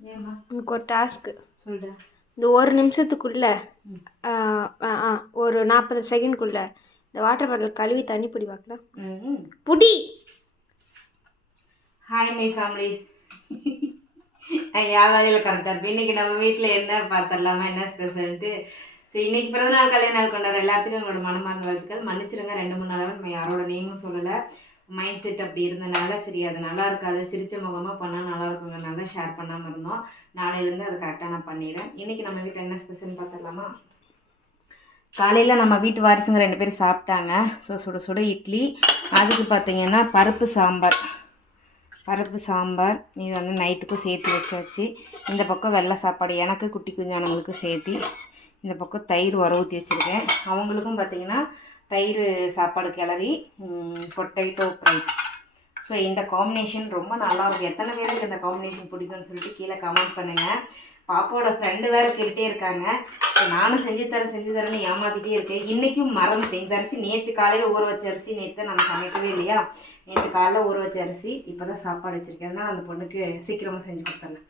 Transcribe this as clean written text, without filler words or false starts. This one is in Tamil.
உனக்கு ஒரு டாஸ்க்கு சொல்கிறேன். இந்த ஒரு நிமிஷத்துக்குள்ளே ஒரு 40 செகண்ட்குள்ளே இந்த வாட்டர் பாட்டில் கழுவி தண்ணி பிடி பார்க்கலாம். புடி. Hi my families. என் வேலையில் கரெக்டாக இருப்பேன். இன்றைக்கி நம்ம வீட்டில் என்ன பார்த்துடலாமா, என்ன ஸ்பெஷல்ட்டு. ஸோ இன்றைக்கி பிறந்தநாள் கல்யாண நாள் கொண்டாடுற எல்லாத்துக்கும் எங்களோட மனமார்ந்த வாழ்த்துக்கள். மன்னிச்சிருங்க 2-3 நாளாக நம்ம யாரோட நேமும் சொல்லலை. மைண்ட் செட் அப்படி இருந்தனால சரி அது நல்லா இருக்காது, சிரிச்ச முகமாக பண்ணால் நல்லா இருக்குங்கிறனால ஷேர் பண்ணாமல் இருந்தோம். நாளையிலேருந்து அதை கரெக்டாக நான் பண்ணிடுறேன். இன்றைக்கி நம்ம வீட்டில் என்ன ஸ்பெஷல்னு பார்த்துடலாமா. காலையில் நம்ம வீட்டு வாரிசுங்க 2 பேரும் சாப்பிட்டாங்க. ஸோ சுட சுட இட்லி, அதுக்கு பார்த்திங்கன்னா பருப்பு சாம்பார் இது வந்து நைட்டுக்கும் சேர்த்து வச்சாச்சு. இந்த பக்கம் வெள்ளை சாப்பாடு எனக்கு குட்டி குஞ்சானவங்களுக்கு சேர்த்து, இந்த பக்கம் தயிர் ஊற்றி வச்சுருக்கேன். அவங்களுக்கும் பார்த்திங்கன்னா தயிர் சாப்பாடு கிளறி பொட்டேட்டோ ஃப்ரை. ஸோ இந்த காம்பினேஷன் ரொம்ப நல்லாயிருக்கும். எத்தனை பேருக்கு இந்த காம்பினேஷன் பிடிக்கும்னு சொல்லிட்டு கீழே கமெண்ட் பண்ணுங்கள். பாப்பாவோட ஃப்ரெண்டு வேறு கேட்டுகிட்டே இருக்காங்க. ஸோ நானும் செஞ்சு தரேன்னு ஏமாற்றிட்டே இருக்கேன். இன்றைக்கும் மறந்துட்டேன். இந்த அரிசி நேற்று காலையில் ஊற வச்ச அரிசி, நேற்று நம்ம சமைக்கவே இல்லையா, நேற்று காலையில் ஊற வச்ச அரிசி இப்போ தான் சாப்பாடு வச்சுருக்கேன். அதனால் அந்த பொண்ணுக்கு சீக்கிரமாக செஞ்சு கொடுத்தேன்.